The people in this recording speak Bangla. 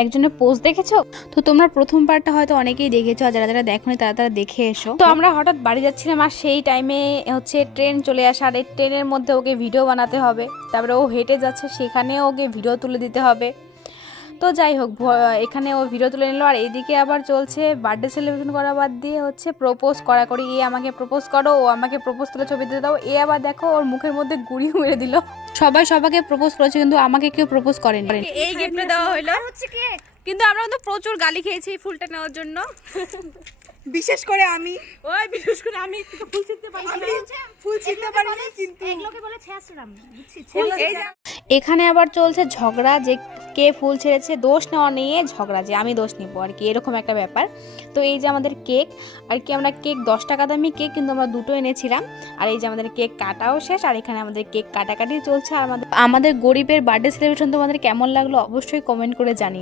একজনের পোস্ট দেখেছো? তো তোমরা প্রথম পার্টটা হয়তো অনেকেই দেখেছো, আর যারা যারা দেখোনি তারা তারা দেখে এসো। তো আমরা হঠাৎ বাড়ি যাচ্ছিলাম, আর সেই টাইমে হচ্ছে ট্রেন চলে আসে, আর এই ট্রেনের মধ্যে ওকে ভিডিও বানাতে হবে। তারপরে ও হেঁটে যাচ্ছে, সেখানেও ওকে ভিডিও তুলে দিতে হবে। তো যাই হোক, এখানে ও ভিডিও তুলে নিল, আর এদিকে আবার চলছে বার্থডে সেলিব্রেশন করা বাদ দিয়ে হচ্ছে প্রপোজ করা করি। এ আমাকে প্রপোজ করো, ও আমাকে প্রপোজ তুলে ছবি দিয়ে দাও। এ আবার দেখো ওর মুখের মধ্যে গুড়ি মেরে দিল। সবাই সবাইকে প্রপোজ করেছে, কিন্তু আমাকে কেউ প্রপোজ করেনি। এই গিফটটা দেওয়া হলো, কিন্তু আমরা তো প্রচুর গালি খেয়েছি এই ফুলটা নেওয়ার জন্য। বিশেষ করে আমি ফুল ছিঁড়তে পারি না। ফুল ছিঁড়তে পারিনি, কিন্তু এগুলোকে বলে ছেঁচড়াম, বুঝছিস? এখানে আবার চলছে ঝগড়া, যে কে ফুল ছেড়েছে, দোষ নেওয়া নিয়ে ঝগড়া, যে আমি দোষ নিবো আর কি, এরকম একটা ব্যাপার। তো এই যে আমাদের কেক, আর কি আমরা কেক 10 টাকা দামি কেক, কিন্তু আমরা দুটো এনেছিলাম। আর এই যে আমাদের কেক কাটাও শেষ, আর এখানে আমাদের কেক কাটাকাটি চলছে। আর আমাদের গরিবের বার্থডে সেলিব্রেশন তোমাদের কেমন লাগলো অবশ্যই কমেন্ট করে জানিও।